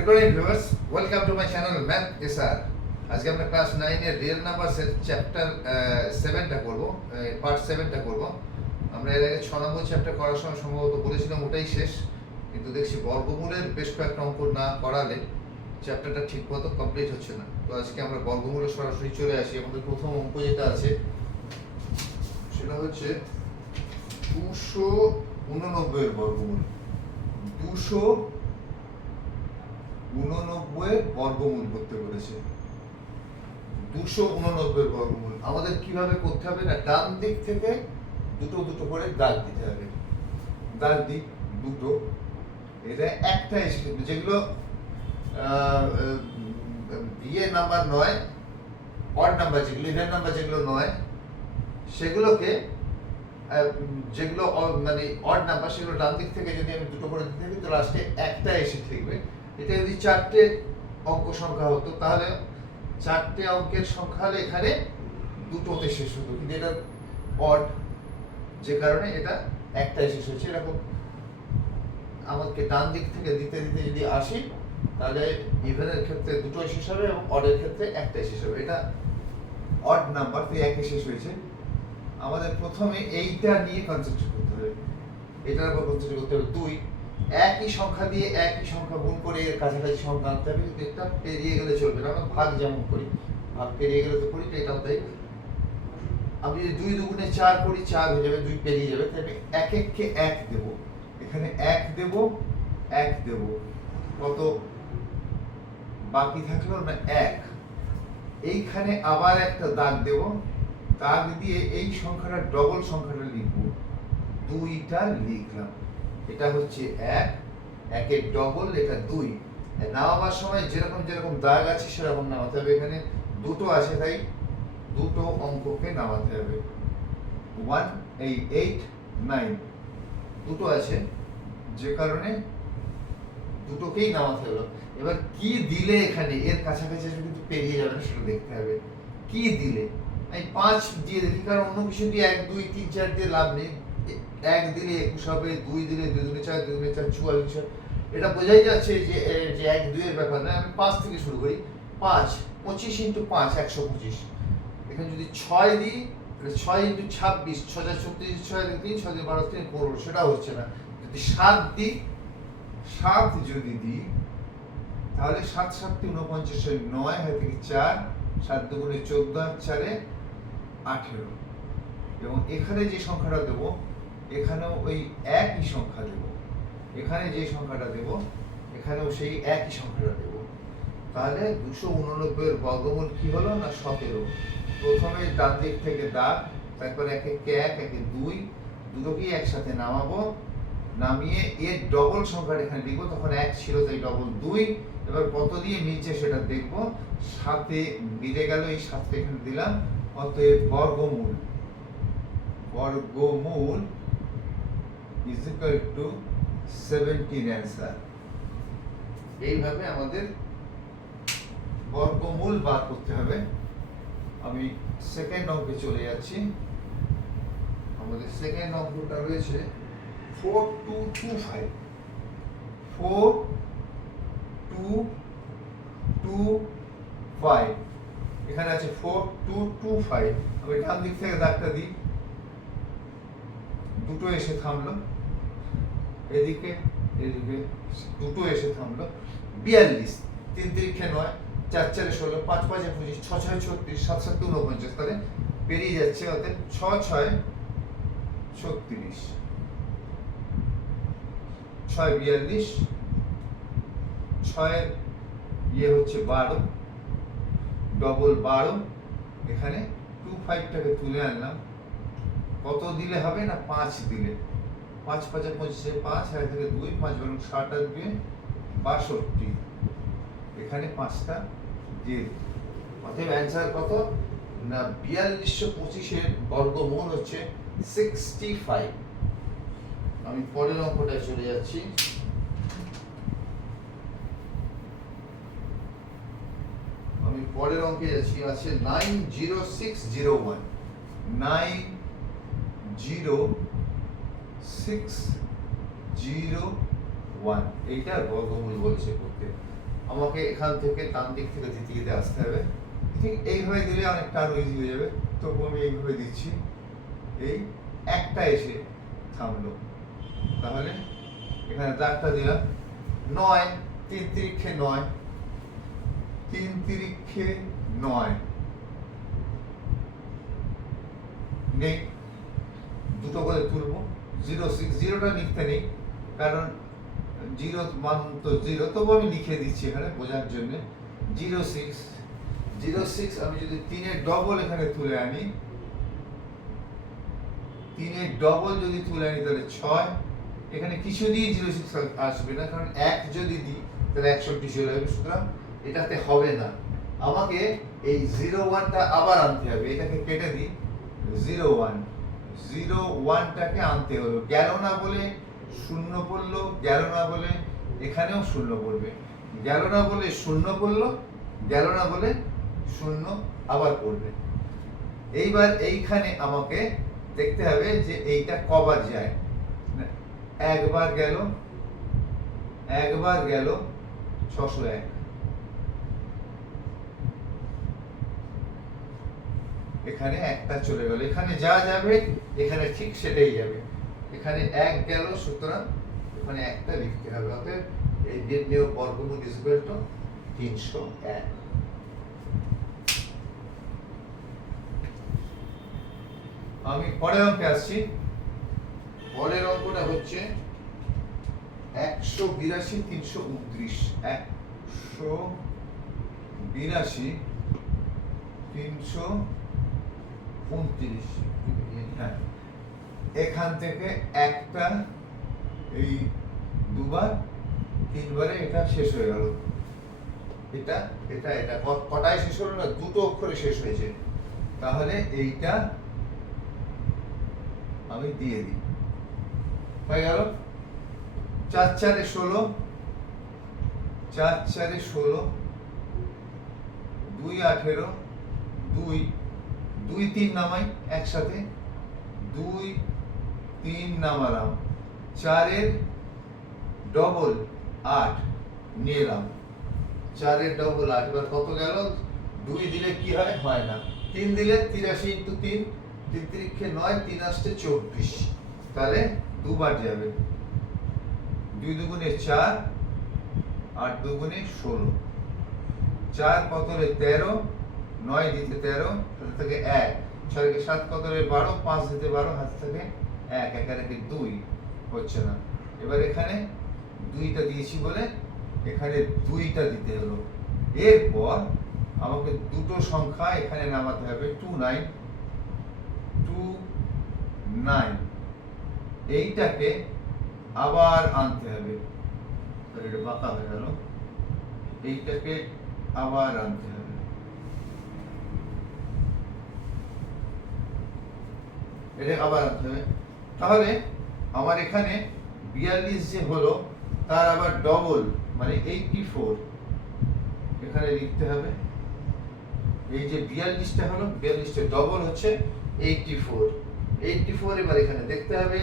Good morning viewers, welcome to my channel Math SR. আজকে আমরা class 9 এর real নাম্বারসের chapter 7টা করব, পার্ট 7টা করব। আমরা এর আগে 6 নম্বর চ্যাপ্টার করার সময় সম্ভবত বলেছিলাম ওটাই শেষ, কিন্তু দেখছি বর্গমূলের বেশ কয়েকটা অঙ্ক না করালে চ্যাপ্টারটা ঠিকমতো কমপ্লিট হচ্ছে না। তো আজকে আমরা বর্গমূলে সরাসরি চলে আসি। আমাদের প্রথম অঙ্ক যেটা আছে সেটা হচ্ছে 289 এর বর্গমূল। 289 এর বর্গমূল করতে বলেছে। 289 এর বর্গমূল আমাদের কিভাবে করতে হবে না, ডান দিক থেকে দুটো দুটো করে দাগ দিতে হবে। দাগ দিক দুটো, এটা একটা এসে যেগুলো ইয়ে নাম্বার নয়, অড নাম্বার যেগুলো, ইভেন নাম্বার যেগুলো নয়, সেগুলোকে যেগুলো মানে অড নাম্বার সেগুলো ডান দিক থেকে যদি আমি দুটো করে দিতে থাকি তো লাস্টে একটা এসে ঠেকবে। এটা যদি 4টে অঙ্ক সংখ্যা হতো তাহলে 4টে অঙ্কের সংখ্যা হলে এখানে দুটোতে শেষ হতো, কিন্তু এটা অড যে কারণে এটা একটাই শেষ হচ্ছে। এরকম আমাকে ডান দিক থেকে দিতে দিতে যদি আসি তাহলে ইভেনের ক্ষেত্রে দুটোই শেষ হবে এবং অডের ক্ষেত্রে একটাই শেষ হবে। এটা অড নাম্বার তো একই শেষ হয়েছে। আমাদের প্রথমে এইটা নিয়ে কনসেন্ট্রেট করতে হবে, এটার উপর কনসেন্ট্রেট করতে হবে। 2 একই সংখ্যা দিয়ে একই সংখ্যা গুণ করে এর কাছাকাছি সংখ্যা আনতে হবে, কিন্তু এটা পেরিয়ে গেলে চলবে না। আমরা ভাগ যেমন করি, ভাগ পেরিয়ে গেলে তো করি, এটাও তাই। আমি যদি 2 দুগুণে 4 করি 4 হয়ে যাবে, 2 পেরিয়ে যাবে, তাই আমি এক এককে 1 দেব। এখানে 1 দেব, 1 দেব, কত বাকি থাকলো না 1। এইখানে আবার একটা দাগ দেব, দাগ দিয়ে এই সংখ্যাটা ডবল সংখ্যাটা লিখব, 2টা লিখলাম। এটা হচ্ছে 1, 1 ডবল, এটা 2। নামাবার সময় যেরকম যেরকম দাগ আছে সেরকম নামাতে হবে। এখানে দুটো আছে তাই দুটো অঙ্ককে নামাতে হবে। 1 এই 8 9 দুটো আছে যে কারণে দুটোকেই নামাতে হলো। এবার কি দিলে এখানে এর কাছাকাছি কিন্তু পেরিয়ে যাবে না সেটা দেখতে হবে। কি দিলে আমি 5 দিয়ে দেখি, কারণ অন্য কিছু দিয়ে 1 2 3 4 দিয়ে লাভ নেই। 1 দিলে 21 হবে, 2 দিলে 2 দুগুণে 4, 2 দুগুণে 4 44 হবে। এটা বোঝাই যাচ্ছে যে 1 2 এর ব্যাপার না। আমি 5 থেকে শুরু করি। 5 25 × 5 125। এখানে যদি 6 দিই তাহলে 6 × 26 6 × 36 6 × 3 6 × 12 3 15, সেটা হচ্ছে না। যদি 7 দিই, 7 যদি দিই তাহলে 7 7 49 9 হয় থেকে 4 7 দুগুণে 14 আর 4 18। এবং এখানে যে সংখ্যাটা দেব এখানেও ওই একই সংখ্যা দেব, এখানে যে সংখ্যাটা দেব এখানেও সেই একই সংখ্যাটা দেব। তাহলে 289 এর বর্গমূল কি হলো না 17। প্রথমে ডান দিক থেকে দাগ, তারপর 1 1 1 1 2 দুটোকেই একসাথে নামাবো, নামিয়ে এর ডবল সংখ্যাটা এখানে লিখবো। তখন 1 ছিল তাই ডবল 2। এবার কত দিয়ে মিলছে সেটা দেখব। 7এ মিলে গেল, এই 7টা এখানে দিলাম। অতএব বর্গমূল ইজ ইকুয়াল টু 17 অ্যান্সার। এইভাবে আমাদের বর্গমূল বার করতে হবে। আমি সেকেন্ড অঙ্কে চলে যাচ্ছি। আমাদের সেকেন্ড অঙ্কটা রয়েছে 4225। 4225 এখানে আছে 4225। আমি ডান দিক থেকে দাগটা দিই, দুটো এসে থামলো, এদিকে এদিকে দুটো এসে থামলো। 42 3 3 9 4 4 16 5 5 25 6 6 36 7 7 49, তাহলে পেরিয়ে যাচ্ছে। অর্থাৎ 6 6 36 6 42 6 ইয়ে হচ্ছে 12 ডবল 12। এখানে 25টাকে তুলে আনলাম। কত দিলে হবে না 5 দিলে, 5 5 25 5 আর থেকে 2 5 বরং 60 আর 2 62। এখানে 5টা দিয়ে দিই। অতএব অ্যান্সার কত না 4225 এর বর্গমূল হচ্ছে 65। আমি পরের অঙ্কটায় চলে যাচ্ছি। আমি পরের অঙ্কে যাচ্ছি, আছে 90601। 90601 এইটার বর্গমূল বলেছে করতে। আমাকে এখান থেকে ডান দিক থেকে দ্বিতীয়তে আসতে হবে। ঠিক এইভাবে দিলে অনেকটা আরো ইজি হয়ে যাবে। তবু আমি এইভাবে দিচ্ছি, এই একটা এসে থামলো। তাহলে এখানে দাগটা দিলাম 9, 3 তিরিক্ষে 9, 3 তিরিক্ষে 9 নেই, দুটো করে তুলবো। 06, জিরোটা লিখতে নেই কারণ জিরো মান তো জিরো, তবু আমি লিখে দিচ্ছি এখানে বোঝার জন্য। 06 আমি যদি 3 এর ডবল এখানে তুলে আনি, 3 এর ডবল যদি তুলে আনি তাহলে 6, এখানে কিছু দিয়ে 06 আসবে না কারণ 1 যদি দিই তাহলে 61 চলে যাবে, সুতরাং এটাতে হবে না। আমাকে এই 01টা আবার আনতে হবে, এটাকে কেটে দিই। 01টাকে আনতে হলো, গেল না বলে শূন্য পড়লো, গেল না বলে এখানেও শূন্য পড়বে, গেল না বলে শূন্য পড়লো, গেল না বলে শূন্য আবার পড়বে। এইবার এইখানে আমাকে দেখতে হবে যে এইটা কবার যায়। একবার গেল 601, এখানে একটা চলে গেল, এখানে যা যাবে এখানে ঠিক সেটাই যাবে। এখানে 1 গেল, সুতরাং এখানে একটা লিখতে হবে। অতএব এই নির্ণেয় বর্গমূল ইজ ইকুয়াল টু 301। আমি পরের অঙ্কে আসছি। পরের অঙ্কটা হচ্ছে 182 329, 182 329। হ্যাঁ, এখান থেকে একটা, এই দুবার, তিনবারে এটা শেষ হয়ে গেল। এটা এটা এটা কটায় শেষ হলো না, দুটো অক্ষরে শেষ হয়েছে। তাহলে এইটা আমি দিয়ে দিই, হয়ে গেল। 4 4 16, 4 4 16, 2 18, 2 2 3 নামাই একসাথে, 2 3 নামালাম, 4 এর ডবল 8 নিলাম, 4 এর ডবল 8, এবার কত গেল? 2 দিলে কি হয়? হয় না। 3 দিলে 83 ইন্টু 3, 3 তিরিক্ষে 9, 3 আসছে 24, তাহলে দুবার যাবে। 2 দুগুণে 4, 8 দুগুণে 16, 4 কত রে 13, 9 দিতে 13, হাতে থেকে 1, 6 কে 7 কত রে 12, 5 দিতে 12, হাতে থেকে 1, এখানে কি 2 হচ্ছে না। এবার এখানে 2টা দিয়েছি বলে এখানে 2টা দিতে হলো। এরপর আমাকে দুটো সংখ্যা এখানে নামাতে হবে, 29, 29, এইটাকে আবার আনতে হবে। এটা বাঁকা হয়ে গেল, এইটাকে আবার আনতে হবে। এটা আবার আনতে হবে। তাহলে আমার এখানে 42 যে হলো তার আবার ডবল মানে 84 এখানে লিখতে হবে। এই যে 42টা হলো, 42টা ডবল হচ্ছে 84। 84 এবার এখানে দেখতে হবে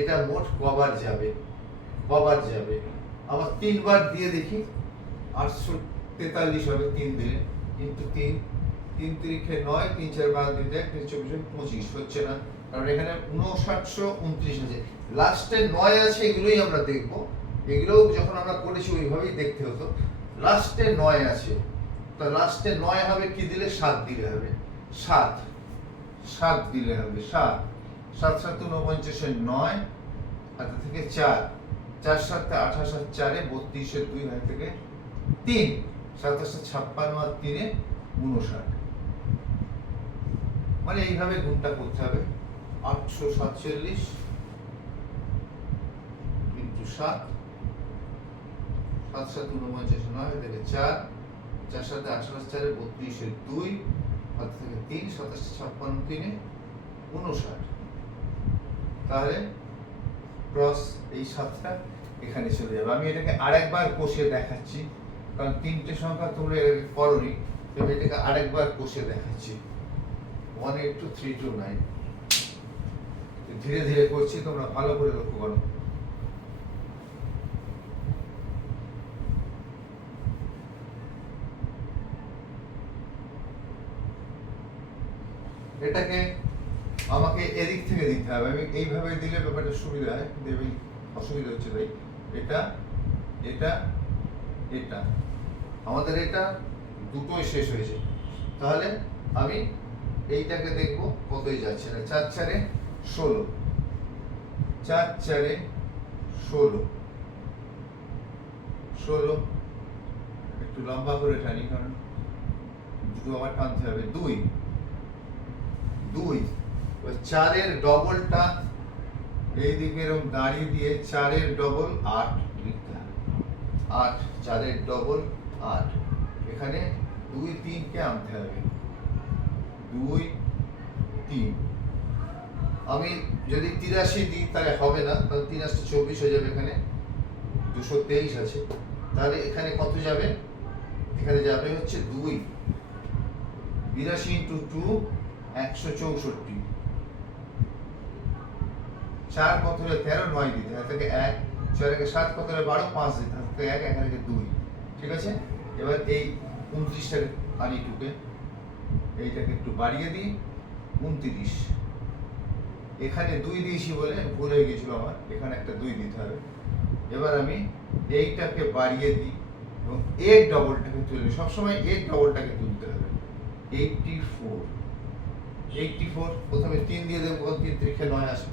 এটা মোট কবার যাবে, কবার যাবে। আবার 3 বার দিয়ে দেখি, 843 হবে 3 দিলে, কিন্তু 3 3 তিরিক্ষে 9, 3 4 12 দিতে 24 25 হচ্ছে না, কারণ এখানে 5929 আছে। লাস্টে 9 আছে, এগুলোই আমরা দেখব। এগুলো যখন আমরা করেছি ওইভাবেই দেখতে হতো। লাস্টে 9 আছে, তো লাস্টে 9 হবে কি দিলে? 7 দিলে হবে। 7 দিলে হবে। 7 7 7 49 9, হাতে থেকে 4, 4 7 28 আর 4 32 এর 2 হাতে থেকে 3, 27 56 আর 3 59, মানে এইভাবে গুণটা করতে হবে। 847 ইন্টু 7, 7 7 49 9 থেকে 4, 4 7 28 4 32 এর 2 হাতে থেকে 3, 27 56 3 59। তাহলে ক্রস এই 7টা এখানে চলে যাবে। আমি এটাকে আরেকবার কষে দেখাচ্ছি, কারণ 3টে সংখ্যা তোমরা করোনি, তবে এটাকে আরেকবার কষে দেখাচ্ছি। 182 329, ধীরে ধীরে করছি, তোমরা ভালো করে লক্ষ্য করো। এটাকে আমাকে এদিক থেকে দিতে হবে। আমি এইভাবে দিলে ব্যাপারটা সুবিধা হয়, দেবে অসুবিধা হচ্ছে ভাই। এটা এটা এটা আমাদের এটা দুটোই শেষ হয়েছে। তাহলে আমি এইটাকে দেখবো কতই যাচ্ছে না। 4 4 16, 4 4 16, 16 একটু লম্বা করে টানি, কারণ দুটো আবার টানতে হবে। 2 2 4-এর ডবলটা এইদিকে এরকম দাঁড়িয়ে দিয়ে 4-এর ডবল 8 লিখতে হবে। 8, 4-এর ডবল 8, এখানে 2 3 কে আনতে হবে। 2 3, আমি যদি 83 দিই তাহলে হবে না, কারণ 3 আসতে 24 হয়ে যাবে, এখানে 223 আছে। তাহলে এখানে কত যাবে? এখানে যাবে হচ্ছে 2, 82 ইন্টু 2 164, 4 কত হলে 13, 9 দিতে হয়, থেকে 1, 4 একে 7 কত হলে 12, 5 দিতে হয়, থেকে 1, এখানে 2। ঠিক আছে, এবার এই 29টাকে আনি টুকে, এইটাকে একটু বাড়িয়ে দিই, 29। এখানে 2 দিয়েছি বলে ভুল হয়ে গেছিল আমার, এখানে একটা 2 দিতে হবে। এবার আমি এইটাকে বাড়িয়ে দিই এবং এর ডবলটাকে তুলে, সবসময় এর ডবলটাকে তুলতে হবে। 84, 84 প্রথমে 3 দিয়ে দেবো, 3 3 9 আসে,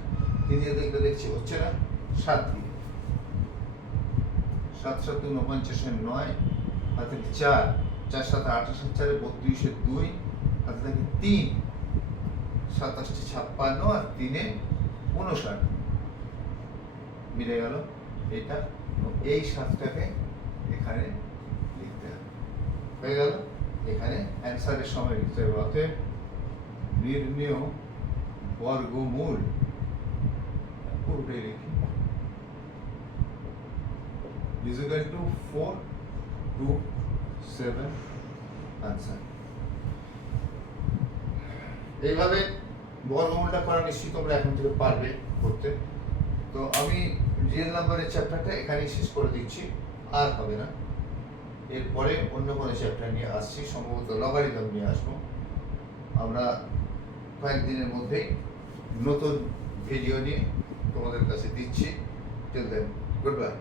3 দিয়ে দেখতে দেখছি হচ্ছে না, 7 দিয়ে, 7 7 49 9, হাতে 4, 4 7 28, 4 32, 2 হাতে থাকে 3, 27 56 আর 3 59 মিলে গেল এটা। এই 7টাকে এখানে লিখতে হবে, হয়ে গেল। এখানে অ্যান্সারের সময় লিখতে হবে, অতএব নির্ণেয় বর্গমূল, পুরোটাই লিখি, is equal to 4 to 7 answer. এইভাবে বর্গমূলটা করা নিশ্চিত তোমরা এখন থেকে পারবে করতে। তো আমি রিয়েল নাম্বারের চ্যাপ্টারটা এখানেই শেষ করে দিচ্ছি, আর হবে না। এরপরে অন্য কোনো চ্যাপ্টার নিয়ে আসছি, সম্ভবত লগারিদম নিয়ে আসবো আমরা কয়েকদিনের মধ্যেই, নতুন ভিডিও নিয়ে তোমাদের কাছে দিচ্ছি। Till then, good by.